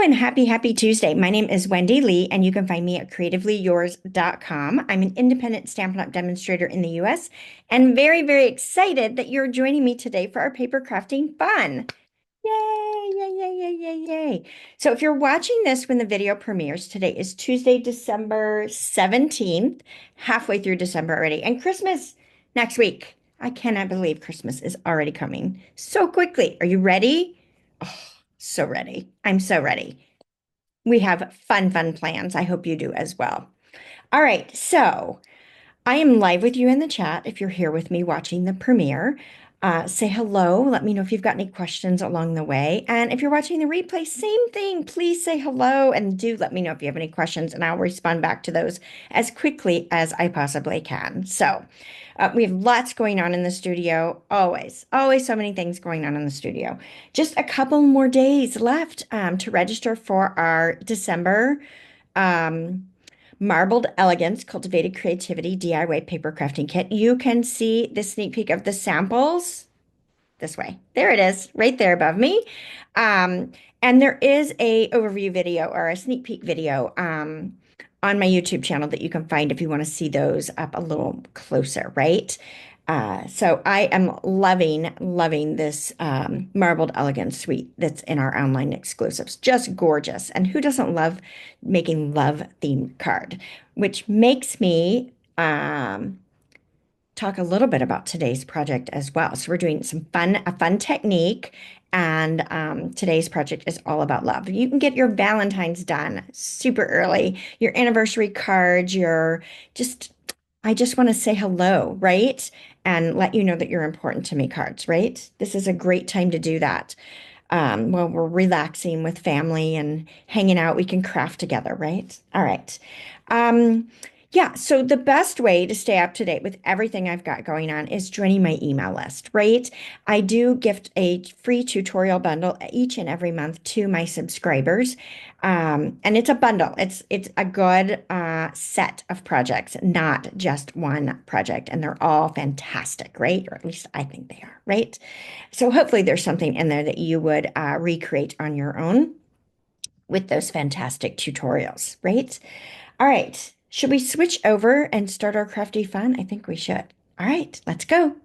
And happy Tuesday. My name is Wendy Lee, and you can find me at creativeleeyours.com. I'm an independent Stampin' Up! Demonstrator in the US, and very excited that you're joining me today for our paper crafting fun. Yay. So if you're watching this when the video premieres, today is Tuesday, December 17th, halfway through December already, and Christmas next week. I cannot believe Christmas is already coming so quickly. Are you ready? Oh, so ready. I'm so ready. We have fun plans. I hope you do as well. All right, so I am live with you in the chat if you're here with me watching the premiere. Say hello. Let me know if you've got any questions along the way. And if you're watching the replay, same thing. Please say hello and do let me know if you have any questions, and I'll respond back to those as quickly as I possibly can. So we have lots going on in the studio. Always so many things going on in the studio. Just a couple more days left to register for our December Marbled Elegance Cultivated Creativity DIY Paper Crafting Kit. You can see the sneak peek of the samples this way. There it is, right there above me. And there is a overview video or a sneak peek video on my YouTube channel that you can find if you want to see those up a little closer, right? So I am loving this Marbled Elegance suite that's in our online exclusives. Just gorgeous. And who doesn't love making love themed card? Which makes me talk a little bit about today's project as well. So we're doing a fun technique, and today's project is all about love. You can get your Valentine's done super early, your anniversary cards, I just want to say hello, right? And let you know that you're important to me cards, right? This is a great time to do that. While we're relaxing with family and hanging out, we can craft together, right? All right. Yeah, so the best way to stay up to date with everything I've got going on is joining my email list, right? I do gift a free tutorial bundle each and every month to my subscribers. And it's a bundle. It's a good set of projects, not just one project. And they're all fantastic, right? Or at least I think they are, right? So hopefully there's something in there that you would recreate on your own with those fantastic tutorials, right? All right. Should we switch over and start our crafty fun? I think we should. All right, let's go.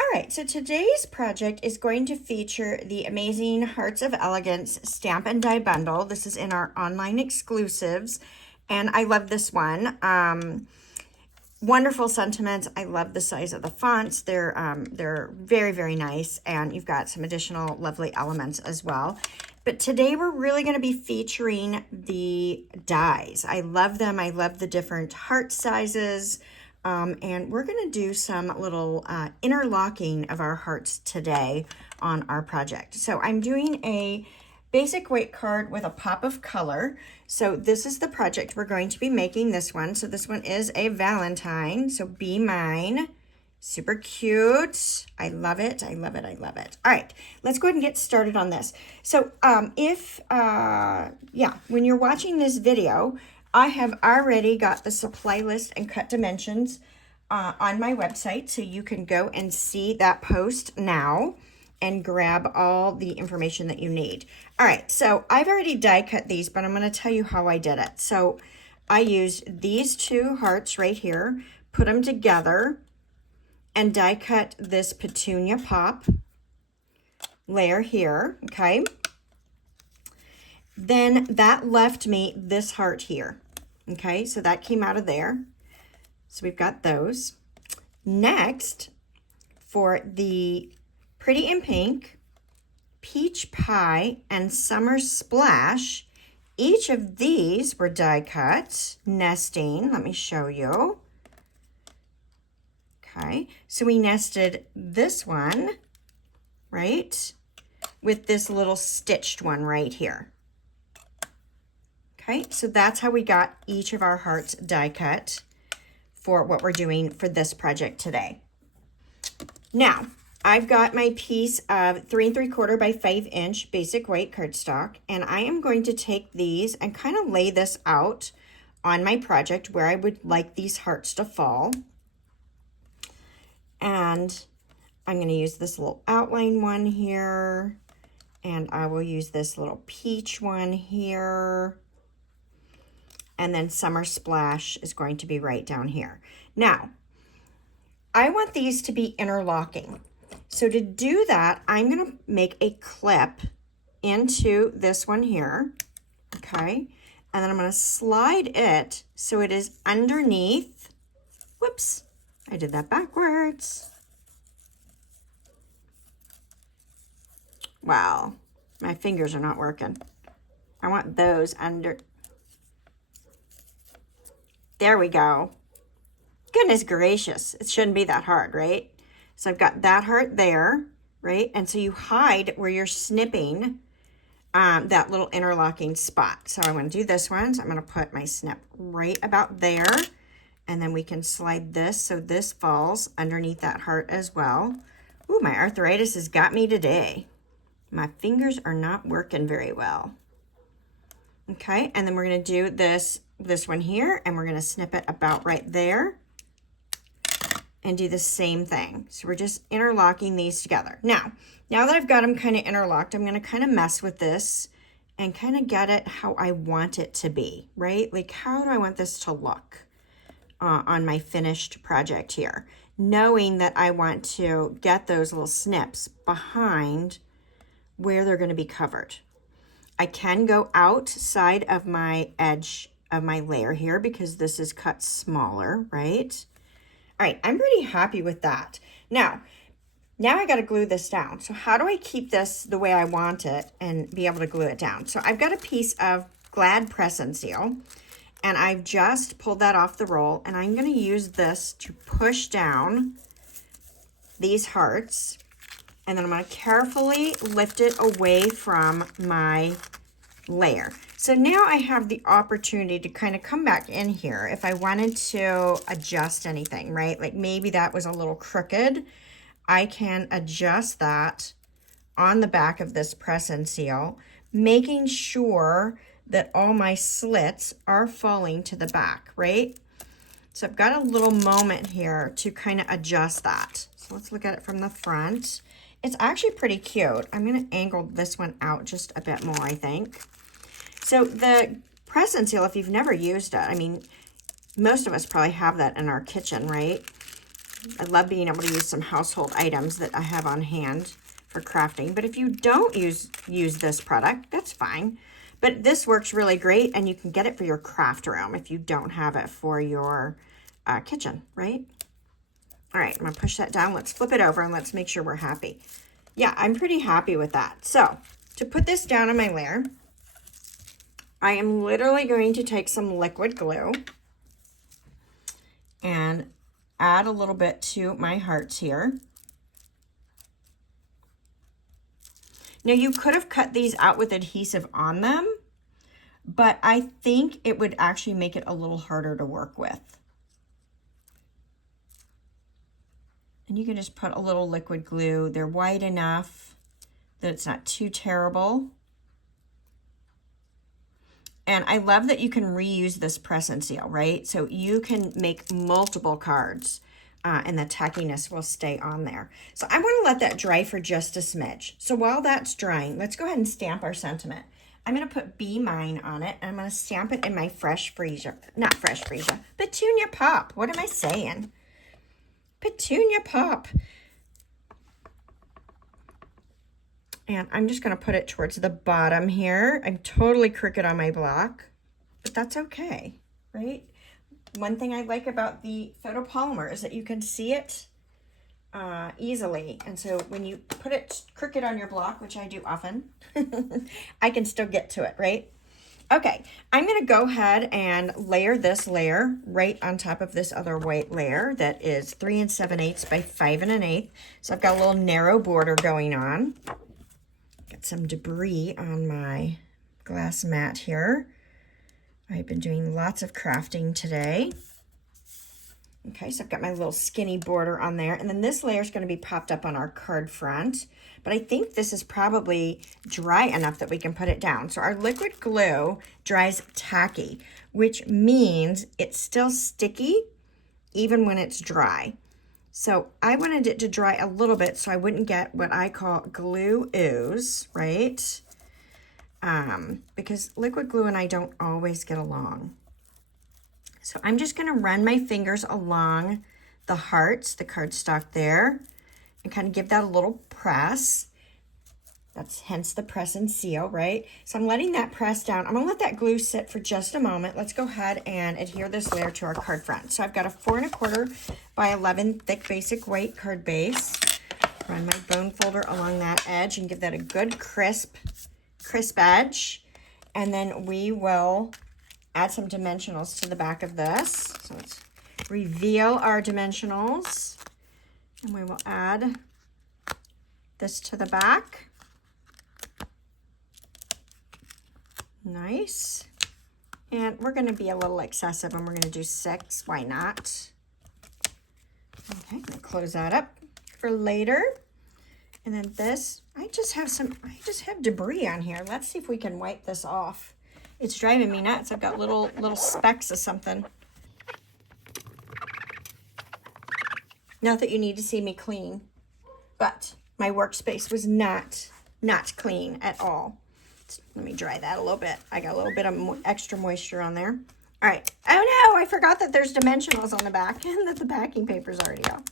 All right, so today's project is going to feature the amazing Hearts of Elegance Stamp and Die Bundle. This is in our online exclusives, and I love this one. Wonderful sentiments. I love the size of the fonts. They're very nice, and you've got some additional lovely elements as well. But today we're really going to be featuring the dies. I love them. I love the different heart sizes. And we're going to do some little interlocking of our hearts today on our project. So I'm doing a basic weight card with a pop of color. So this is the project we're going to be making, this one. So this one is a Valentine. So Be Mine. Super cute. I love it. All right, let's go ahead and get started on this. So when you're watching this video, I have already got the supply list and cut dimensions on my website. So you can go and see that post now and grab all the information that you need. All right, so I've already die cut these, but I'm going to tell you how I did it. So I used these two hearts right here, put them together, and die cut this petunia pop layer here, okay? Then that left me this heart here, okay? So that came out of there. So we've got those. Next, for the Pretty in Pink, Peach Pie, and Summer Splash, each of these were die cut, nesting. Let me show you. Okay, so we nested this one, right, with this little stitched one right here. Okay, so that's how we got each of our hearts die cut for what we're doing for this project today. Now, I've got my piece of 3 3/4 by 5 inch basic white cardstock, and I am going to take these and kind of lay this out on my project where I would like these hearts to fall. And I'm going to use this little outline one here And I will use this little peach one here. And then Summer Splash is going to be right down here. Now, I want these to be interlocking. So to do that, I'm going to make a clip into this one here, okay? And then I'm going to slide it so it is underneath. Whoops, I did that backwards. Wow, my fingers are not working. I want those under. There we go. Goodness gracious, it shouldn't be that hard, right? So I've got that heart there, right? And so you hide where you're snipping that little interlocking spot. So I want to do this one. So I'm going to put my snip right about there. And then we can slide this so this falls underneath that heart as well. Ooh, my arthritis has got me today. My fingers are not working very well. Okay, and then we're going to do this one here, and we're going to snip it about right there and do the same thing. So we're just interlocking these together. Now that I've got them kind of interlocked, I'm going to kind of mess with this and kind of get it how I want it to be, right? Like, how do I want this to look on my finished project here? Knowing that I want to get those little snips behind where they're going to be covered. I can go outside of my edge of my layer here because this is cut smaller, right? All right, I'm pretty happy with that. Now I got to glue this down. So how do I keep this the way I want it and be able to glue it down? So I've got a piece of Glad Press and Seal, and I've just pulled that off the roll, and I'm going to use this to push down these hearts, and then I'm going to carefully lift it away from my layer. So now I have the opportunity to kind of come back in here if I wanted to adjust anything, right? Like maybe that was a little crooked. I can adjust that on the back of this press and seal, making sure that all my slits are falling to the back, right? So I've got a little moment here to kind of adjust that. So let's look at it from the front. It's actually pretty cute. I'm going to angle this one out just a bit more, I think. So the press and seal, if you've never used it, I mean, most of us probably have that in our kitchen, right? I love being able to use some household items that I have on hand for crafting. But if you don't use this product, that's fine. But this works really great, and you can get it for your craft room if you don't have it for your kitchen, right? All right, I'm going to push that down. Let's flip it over, and let's make sure we're happy. Yeah, I'm pretty happy with that. So to put this down on my layer, I am literally going to take some liquid glue and add a little bit to my hearts here. Now you could have cut these out with adhesive on them, but I think it would actually make it a little harder to work with. And you can just put a little liquid glue. They're white enough that it's not too terrible. And I love that you can reuse this press and seal, right? So you can make multiple cards and the tackiness will stay on there. So I want to let that dry for just a smidge. So while that's drying, let's go ahead and stamp our sentiment. I'm going to put Be Mine on it, and I'm going to stamp it in my Fresh Freesia. Not Fresh Freesia, Petunia Pop. What am I saying? Petunia Pop. And I'm just going to put it towards the bottom here. I'm totally crooked on my block, but that's okay, right? One thing I like about the photopolymer is that you can see it easily. And so when you put it crooked on your block, which I do often, I can still get to it, right? Okay, I'm going to go ahead and layer this layer right on top of this other white layer that is 3 7/8 by 5 1/8. So I've got a little narrow border going on. Got some debris on my glass mat here. I've been doing lots of crafting today. Okay, so I've got my little skinny border on there. And then this layer is going to be popped up on our card front. But I think this is probably dry enough that we can put it down. So our liquid glue dries tacky, which means it's still sticky even when it's dry. So I wanted it to dry a little bit so I wouldn't get what I call glue ooze, right? Because liquid glue and I don't always get along. So I'm just going to run my fingers along the hearts, the cardstock there, and kind of give that a little press. That's hence the press and seal, right? So I'm letting that press down. I'm going to let that glue sit for just a moment. Let's go ahead and adhere this layer to our card front. So I've got a 4 1/4 by 11 thick basic white card base. Run my bone folder along that edge and give that a good crisp edge. And then we will add some dimensionals to the back of this. So let's reveal our dimensionals. And we will add this to the back. Nice. And we're going to be a little excessive and we're going to do 6. Why not? Okay, I'm going to close that up for later. And then this, I just have debris on here. Let's see if we can wipe this off. It's driving me nuts. I've got little specks of something. Not that you need to see me clean, but my workspace was not clean at all. Let me dry that a little bit. I got a little bit of extra moisture on there. All right. Oh no, I forgot that there's dimensionals on the back and that the packing paper's already off.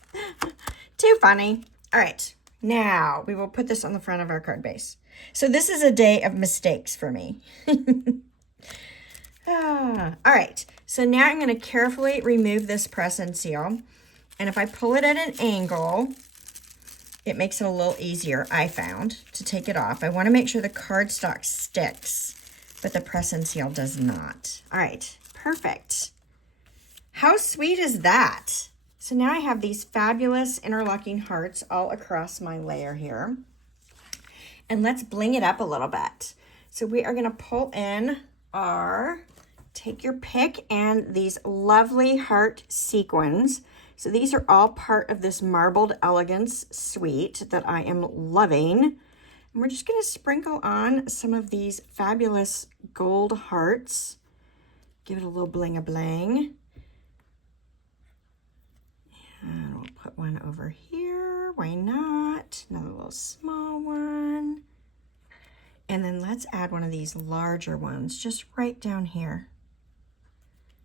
Too funny. All right. Now we will put this on the front of our card base. So this is a day of mistakes for me. All right. So now I'm going to carefully remove this press and seal. And if I pull it at an angle, it makes it a little easier, I found, to take it off. I want to make sure the cardstock sticks, but the press and seal does not. All right, perfect. How sweet is that? So now I have these fabulous interlocking hearts all across my layer here. And let's bling it up a little bit. So we are going to pull in our, take your pick, and these lovely heart sequins. So these are all part of this Marbled Elegance suite that I am loving. And we're just going to sprinkle on some of these fabulous gold hearts. Give it a little bling-a-bling. And we'll put one over here. Why not? Another little small one. And then let's add one of these larger ones just right down here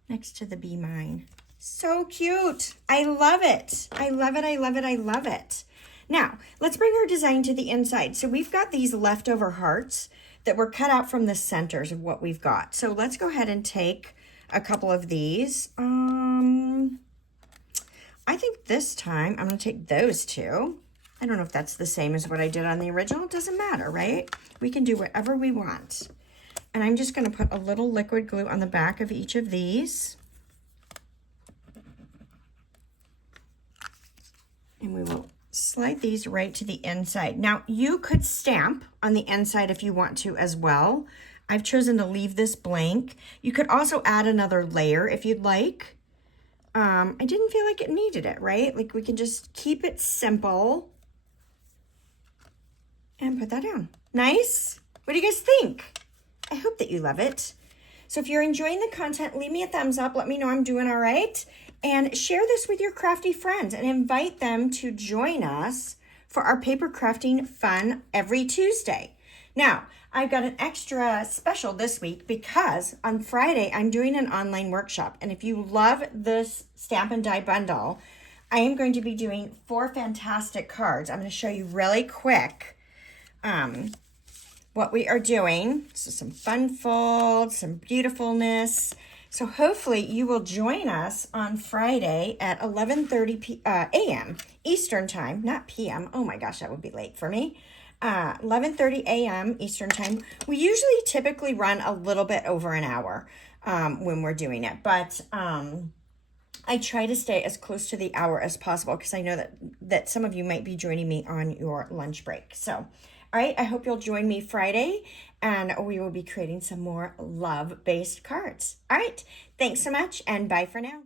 next to the Be Mine. So cute. I love it. I love it. I love it. I love it. Now, let's bring our design to the inside. So we've got these leftover hearts that were cut out from the centers of what we've got. So let's go ahead and take a couple of these. I think this time I'm going to take those two. I don't know if that's the same as what I did on the original. It doesn't matter, right? We can do whatever we want. And I'm just going to put a little liquid glue on the back of each of these. And we will slide these right to the inside. Now, you could stamp on the inside if you want to as well. I've chosen to leave this blank. You could also add another layer if you'd like. I didn't feel like it needed it, right? Like we can just keep it simple and put that down. Nice? What do you guys think? I hope that you love it. So if you're enjoying the content, leave me a thumbs up. Let me know I'm doing all right. And share this with your crafty friends and invite them to join us for our paper crafting fun every Tuesday. Now, I've got an extra special this week because on Friday, I'm doing an online workshop. And if you love this Stampin' Die bundle, I am going to be doing 4 fantastic cards. I'm going to show you really quick what we are doing. So some fun folds, some beautifulness. So hopefully you will join us on Friday at 11:30 a.m. Eastern time, not p.m. Oh my gosh, that would be late for me. 11:30 a.m. Eastern time. We usually typically run a little bit over an hour when we're doing it, but I try to stay as close to the hour as possible because I know that some of you might be joining me on your lunch break. So, all right, I hope you'll join me Friday, and we will be creating some more love-based cards. All right, thanks so much, and bye for now.